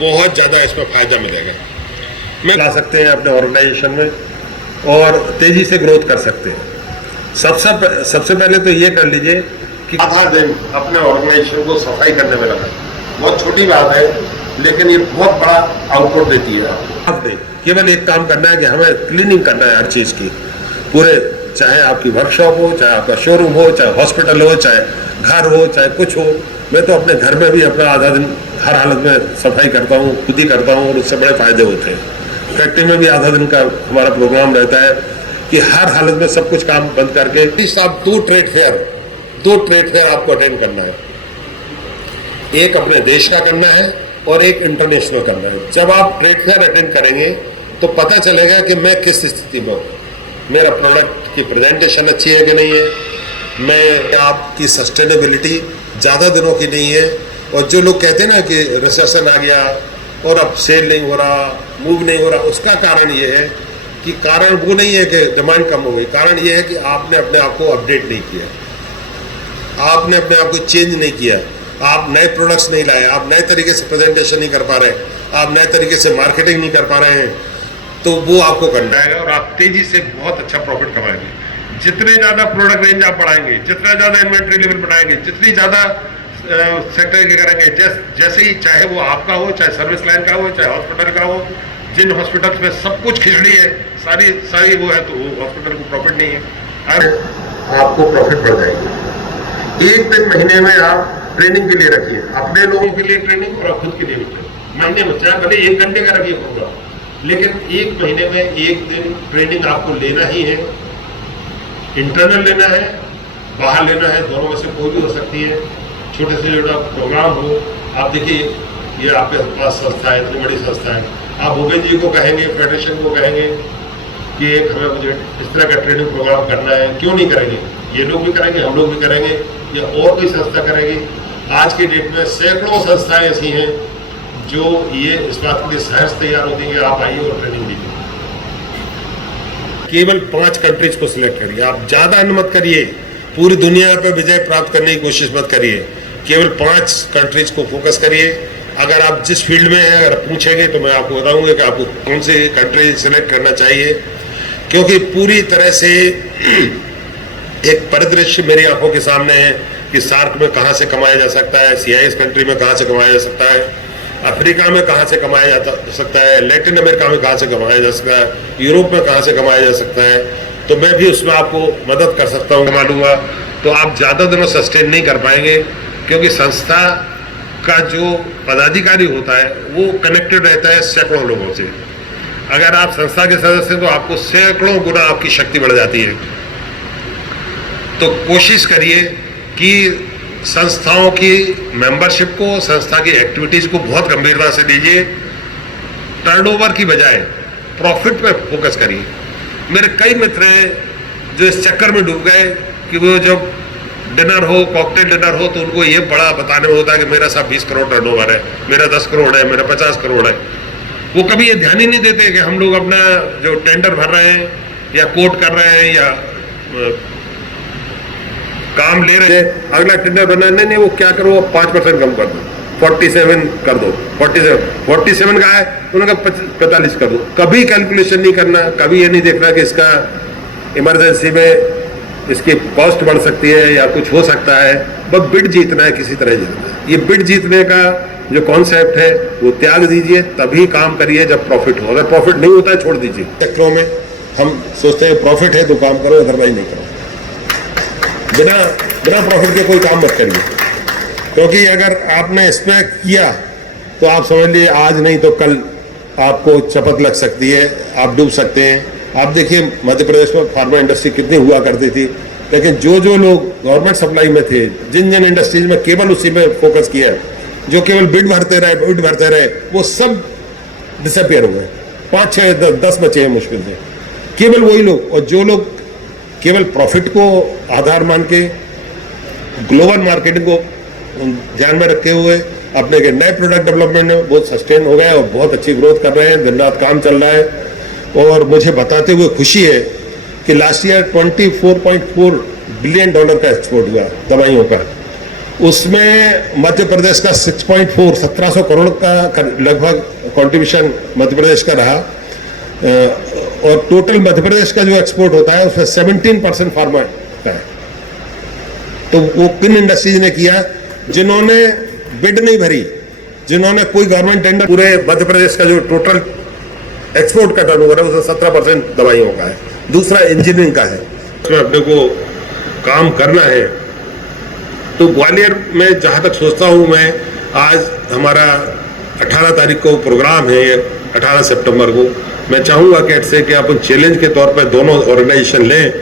बहुत ज़्यादा इसमें फ़ायदा मिलेगा। मैं ला सकते हैं अपने ऑर्गेनाइजेशन में और तेज़ी से ग्रोथ कर सकते हैं। सबसे पहले तो ये कर लीजिए कि आधा दिन अपने ऑर्गेनाइजेशन को सफाई करने में लगा। बहुत छोटी बात है लेकिन ये बहुत बड़ा आउटपुट देती है। आप नहीं, केवल एक काम करना है कि हमें क्लीनिंग करना है हर चीज़ की, पूरे, चाहे आपकी वर्कशॉप हो, चाहे आपका शोरूम हो, चाहे हॉस्पिटल हो, चाहे घर हो, चाहे कुछ हो। मैं तो अपने घर में भी अपना आधा दिन हर हालत में सफाई करता हूँ, खुद ही करता हूँ और उससे बड़े फायदे होते हैं। फैक्ट्री में भी आधा दिन का हमारा प्रोग्राम रहता है कि हर हालत में सब कुछ काम बंद करके साहब 2 ट्रेड फेयर आपको अटेंड करना है। एक अपने देश का करना है और एक इंटरनेशनल करना है। जब आप ट्रेड फेयर अटेंड करेंगे तो पता चलेगा कि मैं किस स्थिति में हूँ, मेरा प्रोडक्ट की प्रेजेंटेशन अच्छी है कि नहीं है, मैं आपकी सस्टेनेबिलिटी ज़्यादा दिनों की नहीं है। और जो लोग कहते हैं ना कि रिसेशन आ गया और अब सेल नहीं हो रहा, मूव नहीं हो रहा, उसका कारण ये है कि कारण वो नहीं है कि डिमांड कम हो गई, कारण ये है कि आपने अपने आप को अपडेट नहीं किया, आपने अपने आप को चेंज नहीं किया, आप नए प्रोडक्ट्स नहीं लाए, आप नए तरीके से प्रेजेंटेशन नहीं कर पा रहे, आप नए तरीके से मार्केटिंग नहीं कर पा रहे हैं। तो वो आपको करना है और आप तेज़ी से बहुत अच्छा प्रॉफिट कमाएंगे। जितने ज़्यादा प्रोडक्ट रेंज आप बढ़ाएंगे, जितना ज़्यादा इन्वेंट्री लेवल बढ़ाएंगे, जितनी ज़्यादा सेक्टर के करेंगे, जैसे ही, चाहे वो आपका हो, चाहे सर्विस लाइन का हो, चाहे हॉस्पिटल का हो। जिन हॉस्पिटल्स में सब कुछ खिचड़ी है, सारी वो है, तो वो हॉस्पिटल को प्रॉफिट नहीं है, आपको प्रॉफिट बढ़ जाएगी। एक दिन महीने में आप ट्रेनिंग के लिए रखिए, अपने लोगों के लिए ट्रेनिंग और खुद के लिए भी ट्रेनिंग। महीने में चाहे भले 1 घंटे का रखिए प्रोग्राम, लेकिन 1 महीने में 1 दिन ट्रेनिंग आपको लेना ही है। इंटरनल लेना है, बाहर लेना है, दोनों में से कोई भी हो सकती है। छोटे से छोटा प्रोग्राम हो। आप देखिए, ये आपके पास संस्था है, इतनी बड़ी संस्था है, आप भूपेंद्र जी को कहेंगे, फेडरेशन को कहेंगे कि एक हमें मुझे इस तरह का ट्रेनिंग प्रोग्राम करना है, क्यों नहीं करेंगे? ये लोग भी करेंगे, हम लोग भी करेंगे, या और कोई संस्था करेगी। आज की डेट में सैकड़ों संस्थाएं ऐसी हैं जो ये इस बात के लिए सहज तैयार होती है कि आप आइए और ट्रेनिंग लीजिए। केवल 5 कंट्रीज को सिलेक्ट करिए, आप ज्यादा अन्य मत करिए, पूरी दुनिया पर विजय प्राप्त करने की कोशिश मत करिए, केवल 5 कंट्रीज को फोकस करिए। अगर आप जिस फील्ड में हैं, अगर पूछेंगे तो मैं आपको बताऊंगा कि आपको कौन सी कंट्री सिलेक्ट करना चाहिए, क्योंकि पूरी तरह से एक परिदृश्य मेरी आंखों के सामने है कि सार्क में कहां से कमाया जा सकता है, CIS कंट्री में कहां से कमाया जा सकता है, अफ्रीका में कहां से कमाया जा सकता है, लैटिन अमेरिका में कहां से कमाया जा सकता है, यूरोप में कहां से कमाया जा सकता है। तो मैं भी उसमें आपको मदद कर सकता हूँ, कमा लूँगा। तो आप ज़्यादा दिनों सस्टेन नहीं कर पाएंगे, क्योंकि संस्था का जो पदाधिकारी होता है वो कनेक्टेड रहता है सैकड़ों लोगों से। अगर आप संस्था के सदस्य हैं तो आपको सैकड़ों गुना आपकी शक्ति बढ़ जाती है। तो कोशिश करिए कि संस्थाओं की मेंबरशिप को, संस्था की एक्टिविटीज को बहुत गंभीरता से लीजिए। टर्नओवर की बजाय प्रॉफिट पे फोकस करिए। मेरे कई मित्र हैं जो इस चक्कर में डूब गए कि वो जब डिनर हो, कॉकटेल डिनर हो, तो उनको ये बड़ा बताने में होता है कि मेरा साहब 20 करोड़ टर्नओवर है, मेरा 10 करोड़ है, मेरा 50 करोड़ है। वो कभी ये ध्यान ही नहीं देते कि हम लोग अपना जो टेंडर भर रहे हैं या कोट कर रहे हैं या काम ले रहे हैं, अगला टेंडर बना नहीं, वो क्या करो, 5% कम कर दो, 47 कर दो, 47 का है उन्होंने 45 कर दो। कभी कैलकुलेशन नहीं करना, कभी ये नहीं देखना कि इसका इमरजेंसी में इसकी कॉस्ट बढ़ सकती है या कुछ हो सकता है। बस बिड जीतना है, किसी तरह जीतना है। ये बिड जीतने का जो कॉन्सेप्ट है वो त्याग दीजिए, तभी काम करिए जब प्रॉफिट हो। अगर प्रॉफिट नहीं होता है छोड़ दीजिए। चक्रों में हम सोचते हैं प्रॉफिट है तो काम करो, अदरवाइज नहीं करो। बिना प्रॉफिट के कोई काम मत करिए, क्योंकि अगर आपने इसमें किया तो आप समझ लीजिए आज नहीं तो कल आपको चपत लग सकती है, आप डूब सकते हैं। आप देखिए मध्य प्रदेश में फार्मा इंडस्ट्री कितनी हुआ करती थी, लेकिन जो लोग गवर्नमेंट सप्लाई में थे, जिन इंडस्ट्रीज में केवल उसी में फोकस किया, जो केवल बिड भरते रहे, वो सब डिसअपियर हो गए। 5, 6, 10 बचे हैं मुश्किल से, केवल वही लोग। और जो लोग केवल प्रॉफिट को आधार मान के ग्लोबल मार्केटिंग को ध्यान में रखे हुए अपने के नए प्रोडक्ट डेवलपमेंट में बहुत सस्टेन हो गए और बहुत अच्छी ग्रोथ कर रहे हैं, दिन रात काम चल रहा है। और मुझे बताते हुए खुशी है कि लास्ट ईयर $24.4 बिलियन का एक्सपोर्ट हुआ दवाइयों का। उसमें मध्य प्रदेश का 6.4 1700 करोड़ का लगभग कंट्रीब्यूशन मध्य प्रदेश का रहा। और टोटल मध्य प्रदेश का जो एक्सपोर्ट होता है उसमें 17% फार्मा का है। तो वो किन इंडस्ट्रीज ने किया? जिन्होंने बिड नहीं भरी, जिन्होंने कोई गवर्नमेंट टेंडर, पूरे मध्य प्रदेश का जो टोटल एक्सपोर्ट का टर्नओवर है उसमें 17% दवाइयों का है, दूसरा इंजीनियरिंग का है। उसमें अपने को काम करना है। तो ग्वालियर में जहाँ तक सोचता हूँ मैं, आज हमारा 18 तारीख को प्रोग्राम है, 18 सितंबर को। मैं चाहूँगा कैट से कि अपन चैलेंज के तौर पर दोनों ऑर्गेनाइजेशन लें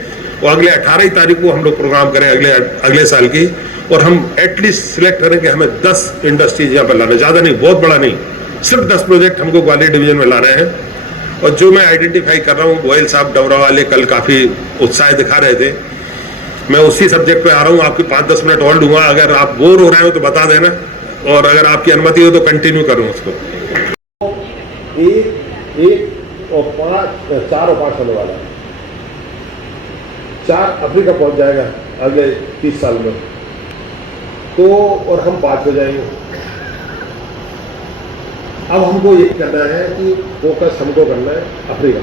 और अगले 18 तारीख को हम लोग प्रोग्राम करें अगले साल की, और हम एटलीस्ट सिलेक्ट करें कि हमें 10 इंडस्ट्रीज यहाँ पर लाना, ज़्यादा नहीं, बहुत बड़ा नहीं, सिर्फ 10 प्रोजेक्ट हमको ग्वालियर डिवीजन में ला रहे हैं। और जो मैं आइडेंटिफाई कर रहा हूँ, गोयल साहब डबरा वाले कल काफ़ी उत्साह दिखा रहे थे। मैं उसी सब्जेक्ट पे आ रहा हूँ, आपकी 5-10 मिनट और लूँगा। अगर आप बोर हो रहे हो तो बता देना, और अगर आपकी अनुमति हो तो कंटिन्यू करूँ उसको। 1 और 5, 4 और 5 होने वाला है। 4 अफ्रीका पहुँच जाएगा अगले 30 साल में, तो और हम 5 हो जाएंगे। अब हमको ये करना है कि फोकस हमको करना है अफ्रीका।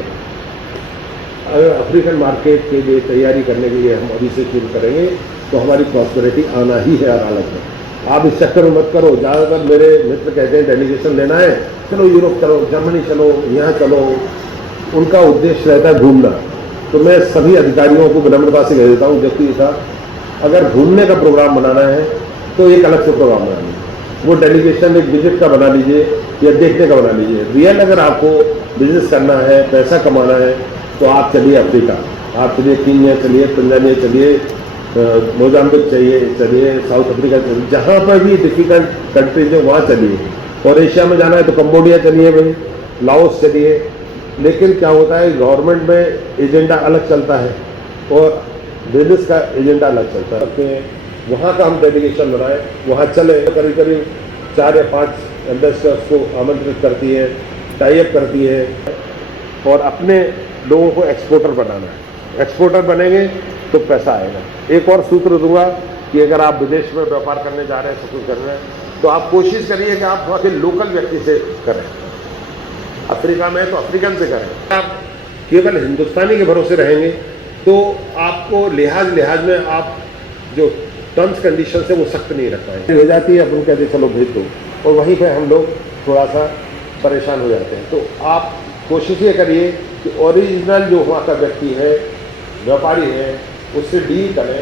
अगर अफ्रीकन मार्केट के लिए तैयारी करने के लिए हम अभी से शुरू करेंगे तो हमारी प्रॉस्पेरिटी आना ही है अदालत में। आप इस चक्कर में मत करो। ज़्यादातर मेरे मित्र कहते हैं डेलीगेशन लेना है, चलो यूरोप चलो, जर्मनी चलो, यहाँ चलो, उनका उद्देश्य रहता है घूमना। तो मैं सभी अधिकारियों को विनम्रता से कह देता हूँ, जबकि था अगर घूमने का प्रोग्राम बनाना है तो एक अलग से प्रोग्राम बना लीजिए, वो डेलीगेशन एक विजिट का बना लीजिए या देखने का बना लीजिए। रियल अगर आपको बिजनेस करना है, पैसा कमाना है, तो आप चलिए अफ्रीका, आप चलिए कीनिया चलिए, तंजानिया चलिए, मोजाम्बिक चलिए, साउथ अफ्रीका चलिए, जहाँ पर भी डिफिकल्ट कंट्रीज है वहाँ चलिए। और एशिया में जाना है तो कंबोडिया चलिए भाई, लाओस चलिए। लेकिन क्या होता है, गवर्नमेंट में एजेंडा अलग चलता है और बिजनेस का एजेंडा अलग चलता है। कि वहाँ का हम डेलीगेशन बनाए, वहाँ चले, करीब करीब 4 या 5 एम्बेसडर्स को आमंत्रित करती है, टाई अप करती है और अपने लोगों को एक्सपोर्टर बनाना है। एक्सपोर्टर बनेंगे तो पैसा आएगा। एक और सूत्र दूंगा कि अगर आप विदेश में व्यापार करने जा रहे हैं, सब कुछ कर रहे हैं, तो आप कोशिश करिए कि आप वहाँ के लोकल व्यक्ति से करें। अफ्रीका में तो अफ्रीकन से करें। आप केवल हिंदुस्तानी के भरोसे रहेंगे तो आपको लिहाज में आप जो टर्म्स कंडीशन है वो सख्त नहीं रख पाएंगे, हो जाती है, अपन कहते चलो भेज दो, और वहीं पे हम लोग थोड़ा सा परेशान हो जाते हैं। तो आप कोशिश ये करिए कि ओरिजिनल जो वहाँ का व्यक्ति है, व्यापारी है, उससे डील करें,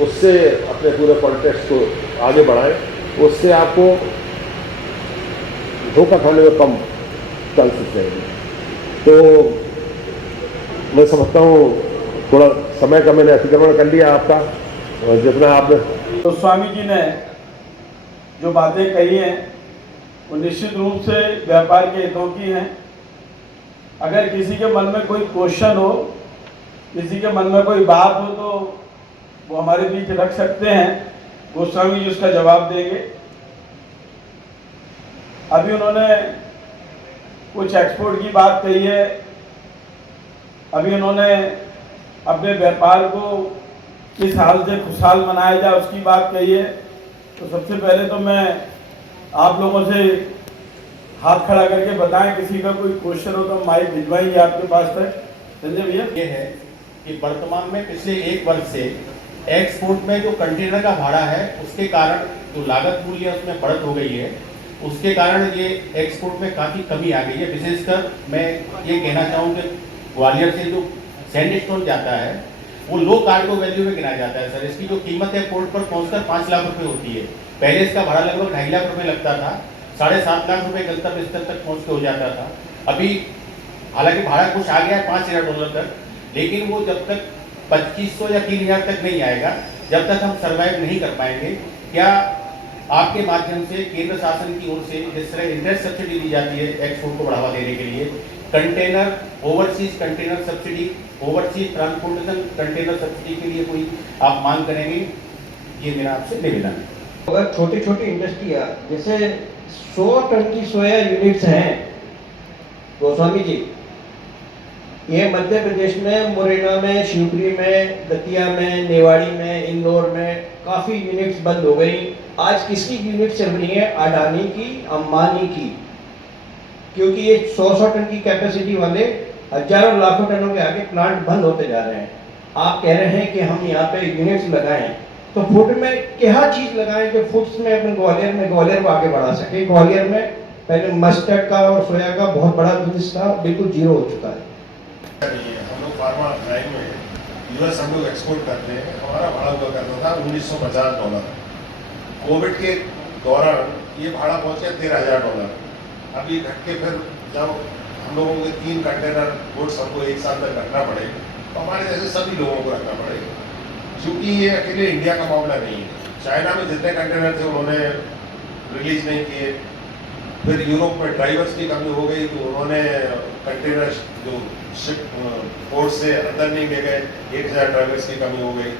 उससे अपने पूरे कॉन्ट्रैक्ट्स को आगे बढ़ाएं, उससे आपको धोखा खाने में कम चांसेस रहेंगे। तो मैं समझता हूँ थोड़ा समय का मैंने अतिक्रमण कर लिया आपका, और जितना आपने तो स्वामी जी ने जो बातें कही हैं वो निश्चित रूप से व्यापार के हितों की हैं। अगर किसी के मन में कोई क्वेश्चन हो, किसी के मन में कोई बात हो, तो वो हमारे बीच रख सकते हैं, गोस्वामी जी उसका जवाब देंगे। अभी उन्होंने कुछ एक्सपोर्ट की बात कही है, अभी उन्होंने अपने व्यापार को किस हाल से खुशहाल बनाया जाए उसकी बात कही है। तो सबसे पहले तो मैं आप लोगों से हाथ खड़ा करके बताएं, किसी का कोई क्वेश्चन हो तो माइक भिजवाएंगे आपके पास तक। संजय भैया, ये है कि वर्तमान में पिछले 1 वर्ष से एक्सपोर्ट में जो कंटेनर का भाड़ा है उसके कारण जो लागत मूल्य उसमें बढ़त हो गई है, उसके कारण ये एक्सपोर्ट में काफ़ी कमी आ गई है। विशेषकर मैं ये कहना चाहूँ कि ग्वालियर से जो सैंडस्टोन जाता है वो लो कार्गो वैल्यू में गिना जाता है सर। इसकी जो कीमत है पोर्ट पर पहुंचकर 5 लाख रुपए होती है। पहले इसका भाड़ा लगभग 2.5 लाख रुपए लगता था, 7.5 लाख रुपए गंतव्य स्थल तक पहुंच के हो जाता था। अभी हालांकि भाड़ा कुछ आ गया है $5,000 तक, लेकिन वो जब तक 2500 या 3000 तक नहीं आएगा, जब तक हम सर्वाइव नहीं कर पाएंगे। क्या आपके माध्यम से केंद्र शासन की ओर से जिस तरह इंटरेस्ट सब्सिडी दी जाती है एक्सपोर्ट को बढ़ावा देने के लिए, container overseas container subsidy, overseas transportation container subsidy के लिए कोई आप मांग करेंगे? ये मेरा आपसे निवेदन है। अगर छोटी छोटी इंडस्ट्रियाँ जैसे 100 टन की सोया यूनिट्स हैं गोस्वामी जी, ये मध्य प्रदेश में मुरैना में, शिवपुरी में, दतिया में, नेवाड़ी में, इंदौर में काफ़ी यूनिट्स बंद हो गई। आज किसकी यूनिट चल रही है? अडानी की, अंबानी की, क्योंकि ये 100 टन की कैपेसिटी वाले हजारों लाखों टनों के आगे प्लांट बंद होते जा रहे हैं। आप कह रहे हैं कि हम यहाँ पे यूनिट्स लगाएं, तो फूड में क्या चीज़ लगाएं जो फूड्स में अपने ग्वालियर को आगे बढ़ा सके। ग्वालियर में पहले मस्टर्ड का और सोया का बहुत बड़ा बिजनेस था, बिल्कुल जीरो हो चुका है। हम लोग फार्मा लाइन में यूएस हम लोग एक्सपोर्ट करते हैं। हमारा भाड़ा हुआ करता था $1950। कोविड के दौरान ये भाड़ा पहुंच गया $13,000। अभी घट के फिर जब हम लोगों के 3 कंटेनर गुड्स हमको एक साल तक रखना पड़े, तो हमारे जैसे सभी लोगों को रखना पड़े, क्योंकि ये अकेले इंडिया का मामला नहीं है। चाइना में जितने कंटेनर थे उन्होंने रिलीज नहीं किए। फिर यूरोप में ड्राइवर्स की कमी हो गई, तो उन्होंने कंटेनर जो शिप पोर्ट से अंदर नहीं ले गए, 1000 ड्राइवर्स की कमी हो गई।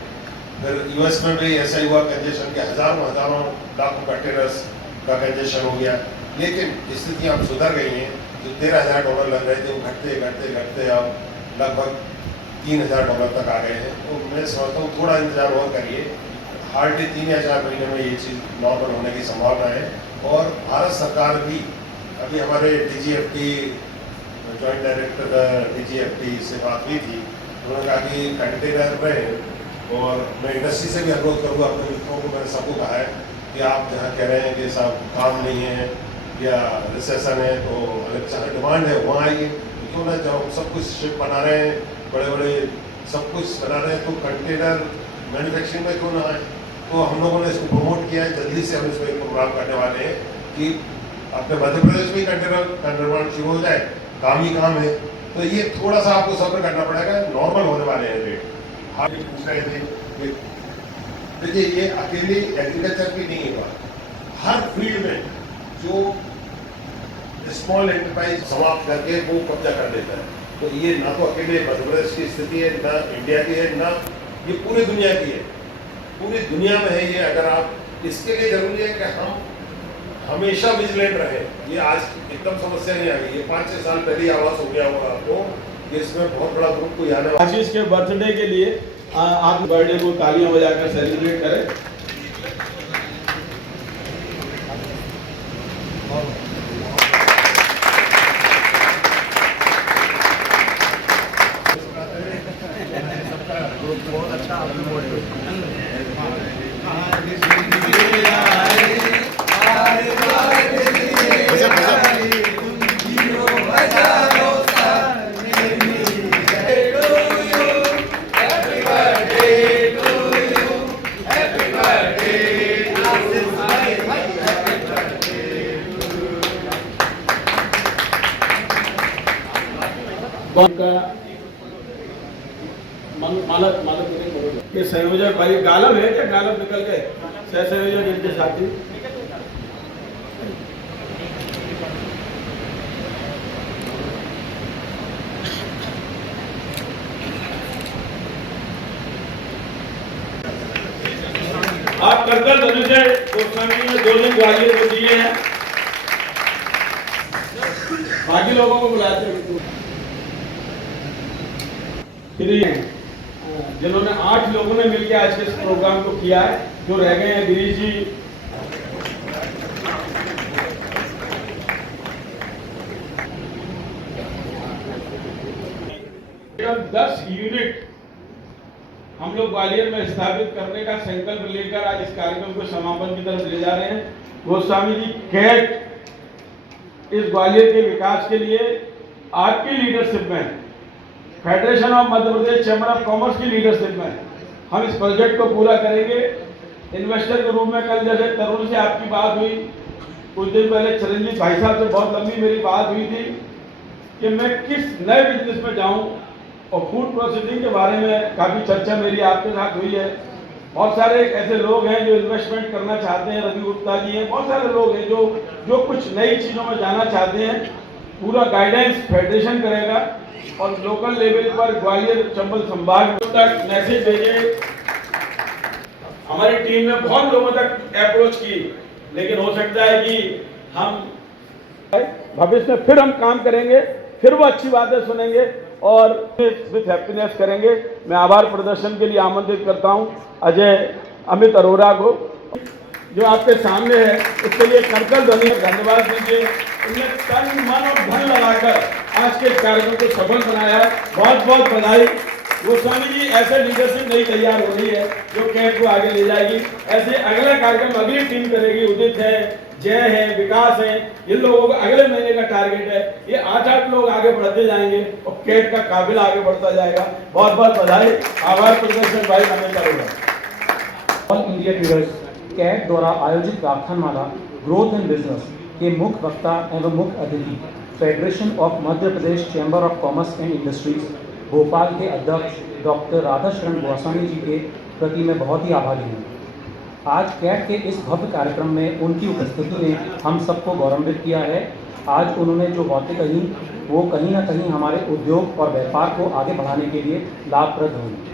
फिर यूएस में भी ऐसा ही हुआ, कंजेशन के हजारों लाखों कंटेनर्स का कंजेशन हो गया। लेकिन स्थिति अब सुधर गई है। जो $13,000 लग रहे थे वो घटते अब लगभग $3,000 तक आ गए हैं। तो मैं समझता हूँ थोड़ा इंतजार और करिए, हार्डली 3 या 4 महीने में ये चीज़ नॉर्मल होने की संभावना है। और भारत सरकार भी अभी हमारे DGFT जॉइंट डायरेक्टर DGFT से बात हुई थी, उन्होंने कहा कि कंटेनर में, और मैं इंडस्ट्री से भी अनुरोध करूँगा, अपने मित्रों को मैंने सबको कहा है कि आप जहाँ कह रहे हैं कि साहब काम नहीं है या रिसेशन है, तो अगर जहाँ डिमांड है वहाँ आइए। क्यों ना, जब सब कुछ शिप बना रहे हैं, बड़े सब कुछ बना रहे हैं, तो कंटेनर मैन्युफैक्चरिंग में क्यों ना आए। तो हम लोगों ने इसको प्रमोट किया है, जल्दी से हम इसमें एक प्रोग्राम करने वाले हैं कि अपने मध्य प्रदेश में ही कंटेनर का निर्माण शुरू हो जाए। काम ही काम है, तो ये थोड़ा सा आपको सब्र करना पड़ेगा, नॉर्मल होने वाले हैं रेट। हाँ, ये पूछ रहे थे कि देखिए ये अकेले एग्रीकल्चर की नहीं है बात, हर फील्ड में जो स्मॉल एंटरप्राइज समाप्त करके वो कब्जा कर लेता है। तो ये ना तो अकेले मध्य प्रदेश की स्थिति है, ना इंडिया की है, ना ये पूरी दुनिया की है, पूरी दुनिया में है ये। अगर आप इसके लिए जरूरी है कि हम हमेशा विजिलेंट रहे। ये आज एकदम समस्या नहीं आ गई, ये 5-6 साल पहले ही आवाज हो गया होगा आपको कि इसमें बहुत बड़ा ग्रुप कोई आने वाला। आशीष के बर्थडे के लिए आप बर्थडे को तालियां बजाकर सेलिब्रेट करें। ये संयोजक भाई गालब है क्या? गालब निकल गए, सह संयोजक इनके साथी। आप कर्तल धनुषय गोस्वामी ने 2 दिन ग्वालियर को दिए हैं, बाकी लोगों को बुलाते हैं। जिन्होंने 8 लोगों ने मिलकर आज के इस प्रोग्राम को किया है, जो रह गए हैं गिरीश जी, केवल 10 यूनिट हम लोग ग्वालियर में स्थापित करने का संकल्प लेकर आज इस कार्यक्रम को समापन की तरफ ले जा रहे हैं। गोस्वामी जी, कैट इस ग्वालियर के विकास के लिए आपकी लीडरशिप में, federation of Madhya Pradesh chamber of commerce की लीडरशिप में हम इस प्रोजेक्ट को पूरा करेंगे। इन्वेस्टर के रूप में कल जैसे तरुण से आपकी बात हुई, कुछ दिन पहले चिरंजीत भाई साहब से बहुत लंबी मेरी बात हुई थी कि मैं किस नए बिजनेस में जाऊं, और फूड प्रोसेसिंग के बारे में काफ़ी चर्चा मेरी आपके साथ हुई है। बहुत सारे ऐसे लोग हैं जो इन्वेस्टमेंट करना चाहते हैं, रवि गुप्ता जी हैं, बहुत सारे लोग हैं जो कुछ नई चीज़ों में जाना चाहते हैं। पूरा गाइडेंस फेडरेशन करेगा और लोकल लेवल पर ग्वालियर चंबल संभाग तक मैसेज भेजे। हमारी टीम ने बहुत लोगों तक अप्रोच की, लेकिन हो सकता है कि हम भविष्य में फिर हम काम करेंगे, फिर वो अच्छी बातें सुनेंगे और विथ हैप्पीनेस करेंगे। मैं आभार प्रदर्शन के लिए आमंत्रित करता हूं अजय अमित अरोड़ा को, जो आपके सामने है, उसके लिए करतल ध्वनि धन्यवाद दीजिए। उन्होंने तन मन और धन लगाकर आज के कार्यक्रम को सफल बनाया है, बहुत बहुत बधाई। गोस्वामी जी, ऐसे लीडरशिप नहीं तैयार हो रही है जो कैट को आगे ले जाएगी। ऐसे अगला कार्यक्रम अगली टीम करेगी। उदित है, जय है, विकास है, इन लोगों का अगले महीने का टारगेट है। ये 8-8 लोग आगे बढ़ते जाएंगे और कैट का काबिला आगे बढ़ता जाएगा। बहुत बहुत बधाई, आभार प्रदर्शन भाई हमें करेगा। ऑल इंडिया ट्रेडर्स कैट द्वारा आयोजित व्याख्यानमाला ग्रोथ इन बिजनेस के मुख्य वक्ता एवं मुख्य अतिथि federation of Madhya Pradesh chamber of commerce and industries Bhopal के अध्यक्ष डॉक्टर राधाशरण गोस्वामी जी के प्रति मैं बहुत ही आभारी हूँ। आज कैट के इस भव्य कार्यक्रम में उनकी उपस्थिति ने हम सबको गौरवान्वित किया है। आज उन्होंने जो बातें कही वो कहीं ना कहीं हमारे उद्योग और व्यापार को आगे बढ़ाने के लिए लाभप्रद होंगी।